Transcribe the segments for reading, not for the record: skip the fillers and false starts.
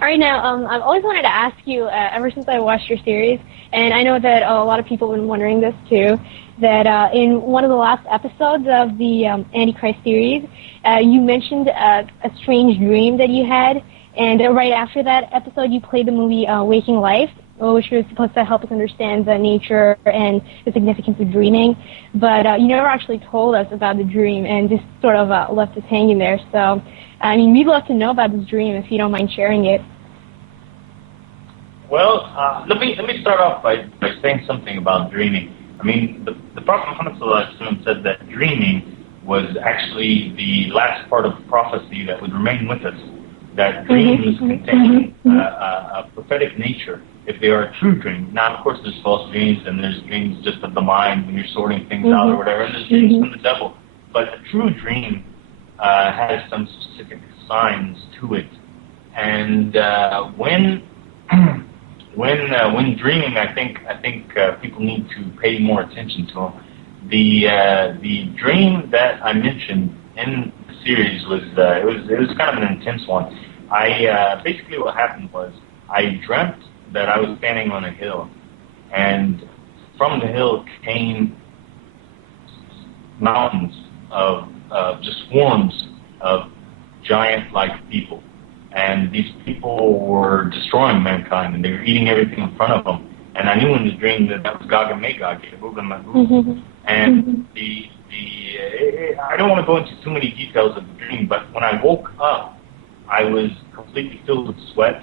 All right, now, I've always wanted to ask you, ever since I watched your series, and I know that a lot of people have been wondering this too, that in one of the last episodes of the Antichrist series, you mentioned a strange dream that you had, and right after that episode, you played the movie Waking Life, which was supposed to help us understand the nature and the significance of dreaming, but you never actually told us about the dream and just sort of left us hanging there. So, I mean, we'd love to know about this dream if you don't mind sharing it. Well, let me start off by saying something about dreaming. I mean, the Prophet Muhammad ﷺ said that dreaming was actually the last part of prophecy that would remain with us. That dreams contain a prophetic nature if they are a true dream. Now, of course, there's false dreams and there's dreams just of the mind when you're sorting things out or whatever, and there's dreams from the devil. But a true dream has some specific signs to it. And when dreaming, I think people need to pay more attention to them. The dream that I mentioned in the series was it was kind of an intense one. Basically what happened was I dreamt that I was standing on a hill, and from the hill came mountains of just swarms of giant-like people. And these people were destroying mankind, and they were eating everything in front of them. And I knew in the dream that was Gog and Magog, and I don't want to go into too many details of the dream, but when I woke up, I was completely filled with sweat,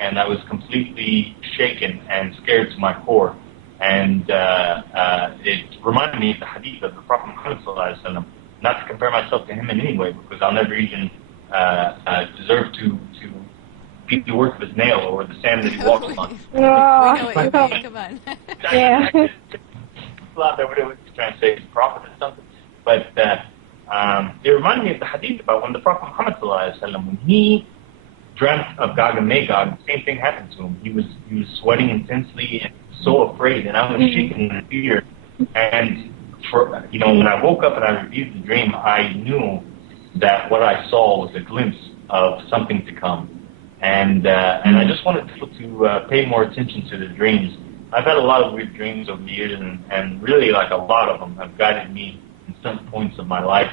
and I was completely shaken and scared to my core. And it reminded me of the hadith of the Prophet Muhammad ﷺ, not to compare myself to him in any way, because I'll never even deserve to be the work of his nail or the sand that he walks on. We know what you mean, come on. Yeah. People out there would try and say he's a prophet or something. But it reminded me of the hadith about when the Prophet Muhammad ﷺ, when he dreamt of Gog and Magog, the same thing happened to him. He was sweating intensely and so afraid, and I was shaking in fear. And when I woke up and I reviewed the dream, I knew that what I saw was a glimpse of something to come. And I just wanted people to pay more attention to the dreams. I've had a lot of weird dreams over the years, and really, like, a lot of them have guided me in some points of my life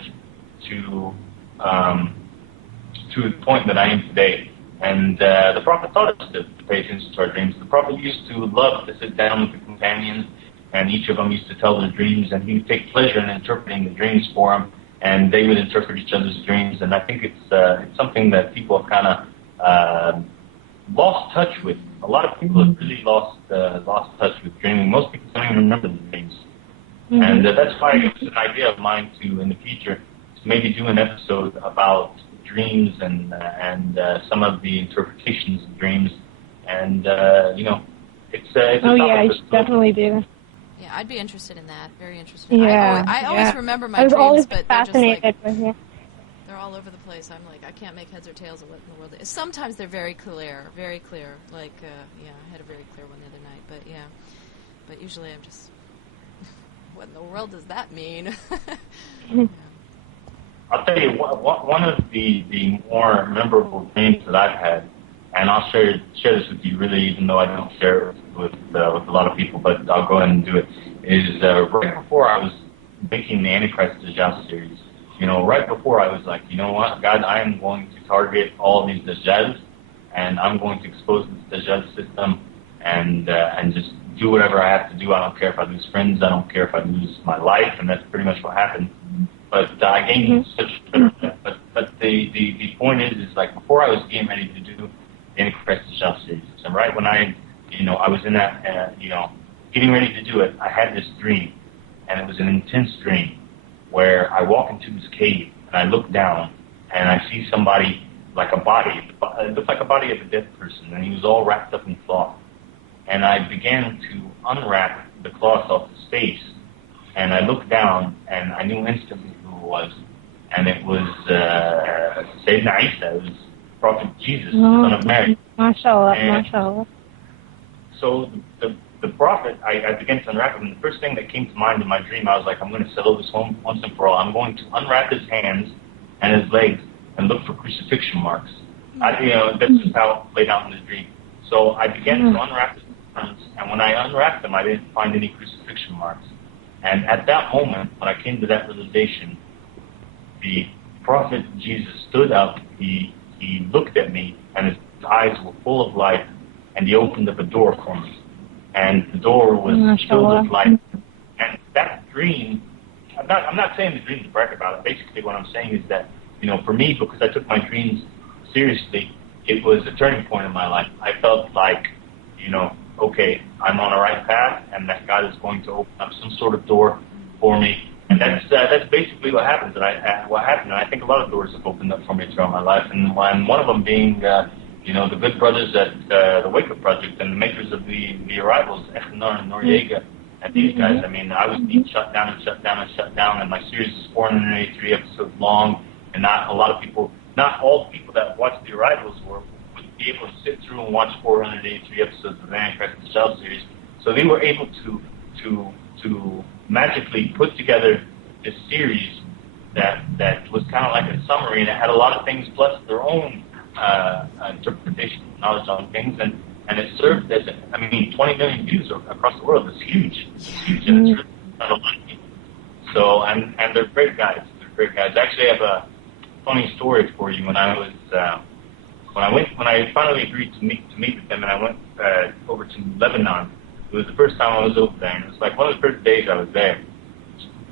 to the point that I am today. And the Prophet taught us to pay attention to our dreams. The Prophet used to love to sit down with the companions, and each of them used to tell their dreams, and he would take pleasure in interpreting the dreams for them, and they would interpret each other's dreams. And I think it's something that people have kind of lost touch with. A lot of people have really lost touch with dreaming. Most people don't even remember the dreams. And that's why it was an idea of mine to, in the future, to maybe do an episode about dreams and some of the interpretations of dreams. And it's oh yeah, you should definitely do that. Yeah, I'd be interested in that. Very interested. Yeah, I always remember my I was dreams, always but fascinated they're just with you. they're all over the place. I'm like, I can't make heads or tails of what in the world. Sometimes they're very clear. Like, I had a very clear one the other night, but yeah. But usually I'm just, what in the world does that mean? Yeah. I'll tell you, one of the more memorable dreams that I've had, and I'll share this with you, really, even though I don't share it with a lot of people, but I'll go ahead and do it, is right before I was making the Antichrist Dajjal series. Right before I was like, you know what, God, I am going to target all these Dajjals, and I'm going to expose this Dajjal system, and just do whatever I have to do. I don't care if I lose friends, I don't care if I lose my life, and that's pretty much what happened. But I gained such, but the point is like before I was getting ready to do the Antichrist Dajjal series, and right when I was in that, getting ready to do it, I had this dream, and it was an intense dream, where I walk into this cave, and I look down, and I see somebody, like a body, it looked like a body of a dead person, and he was all wrapped up in cloth. And I began to unwrap the cloth off his face, and I looked down, and I knew instantly who it was. And it was Sayyidina Isa, it was Prophet Jesus, the son of Mary. MashaAllah, and MashaAllah. So the Prophet, I began to unwrap him, and the first thing that came to mind in my dream, I was like, I'm going to settle this home once and for all. I'm going to unwrap his hands and his legs and look for crucifixion marks. That's just how it played out in the dream. So I began to unwrap the thorns, and when I unwrapped them, I didn't find any crucifixion marks. And at that moment, when I came to that realization, the prophet Jesus stood up, he looked at me, and his eyes were full of light, and he opened up a door for me. And the door was filled with light. And that dream, I'm not saying the dream to brag about it. Basically what I'm saying is that, for me, because I took my dreams seriously, it was a turning point in my life. I felt like, okay, I'm on the right path, and that God is going to open up some sort of door for me. And that's basically what happens. And I think a lot of doors have opened up for me throughout my life. And one of them being, the good brothers at the Wake Up Project and the makers of the Arrivals, Echnar and Noriega, and these guys. I mean, I was being shut down, and my series is 483 episodes long, and not all people that watched the Arrivals would be able to sit through and watch 483 episodes of the Antichrist Dajjal series. So they were able to magically put together this series that was kind of like a summary, and it had a lot of things plus their own interpretation, knowledge on things, and it served as 20 million views across the world. It's huge. It's huge, and it's really not a lot of people. So, and they're great guys. Actually, I have a funny story for you. When I finally agreed to meet with them, and I went over to Lebanon. It was the first time I was over there, and it was like one of the first days I was there.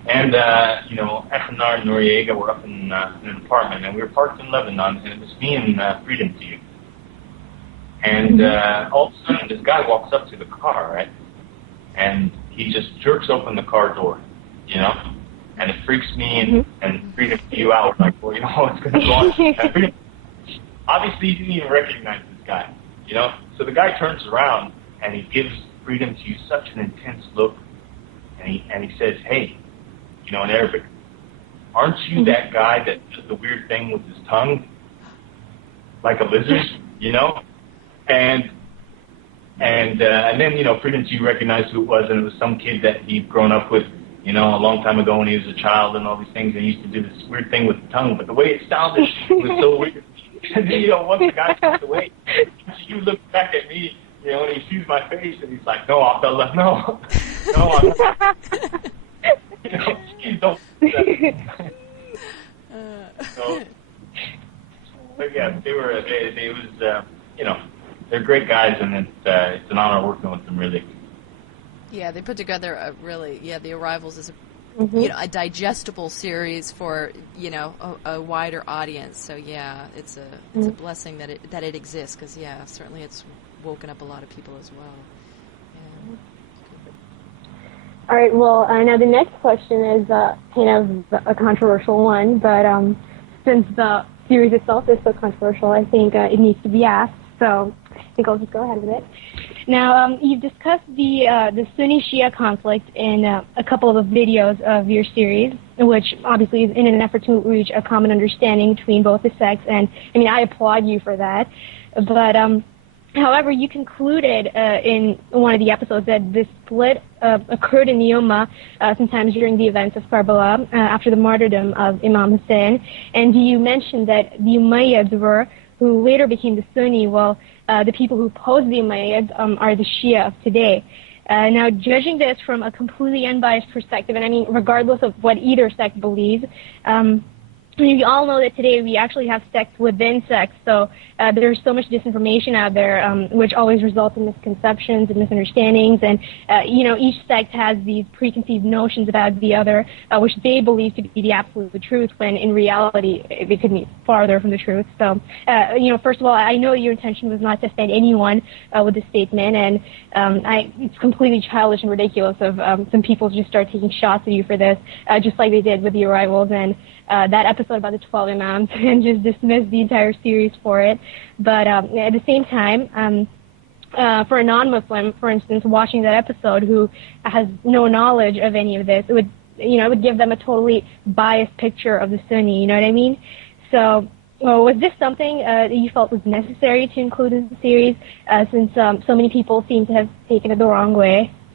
And, Echnar and Noriega were up in an apartment, and we were parked in Lebanon, and it was me and Freedom to You. And all of a sudden, this guy walks up to the car, right? And he just jerks open the car door, and it freaks me and Freedom to You out. We're like, well, what's going to go on? And Freedom, obviously, he didn't even recognize this guy, So the guy turns around, and he gives Freedom to You such an intense look, and he says, hey, in Arabic, aren't you that guy that does the weird thing with his tongue, like a lizard, And then, Freedom to You recognized who it was, and it was some kid that he'd grown up with, a long time ago when he was a child and all these things, and he used to do this weird thing with the tongue, but the way it sounded was so weird. And then, once the guy passed away, you look back at me, and he sees my face, and he's like, no, Abdullah, no, I'm not. Don't do that. So, but yeah, they're great guys, and it's an honor working with them, really. Yeah, they put together the Arrivals is a digestible series for a wider audience. So yeah, it's a blessing that it exists, because certainly it's woken up a lot of people as well. Yeah. All right. Well, now the next question is kind of a controversial one, but since the series itself is so controversial, I think it needs to be asked. So I think I'll just go ahead with it. Now, you've discussed the Sunni-Shia conflict in a couple of videos of your series, which obviously is in an effort to reach a common understanding between both the sects, and I applaud you for that. But however, you concluded in one of the episodes that this split occurred in the Ummah sometimes during the events of Karbala after the martyrdom of Imam Hussein, and you mentioned that the Umayyads who later became the Sunni, while the people who opposed the Umayyads are the Shia of today. Now, judging this from a completely unbiased perspective, and regardless of what either sect believes, we all know that today we actually have sects within sects, so there's so much disinformation out there, which always results in misconceptions and misunderstandings, and each sect has these preconceived notions about the other, which they believe to be the absolute truth, when in reality they could be farther from the truth. So, first of all, I know your intention was not to offend anyone with this statement, and it's completely childish and ridiculous of some people to just start taking shots at you for this, just like they did with the Arrivals and that episode about the 12 Imams, and just dismiss the entire series for it. But at the same time, for a non-Muslim, for instance, watching that episode who has no knowledge of any of this, it would give them a totally biased picture of the Sunni, you know what I mean? So, was this something that you felt was necessary to include in the series, since so many people seem to have taken it the wrong way?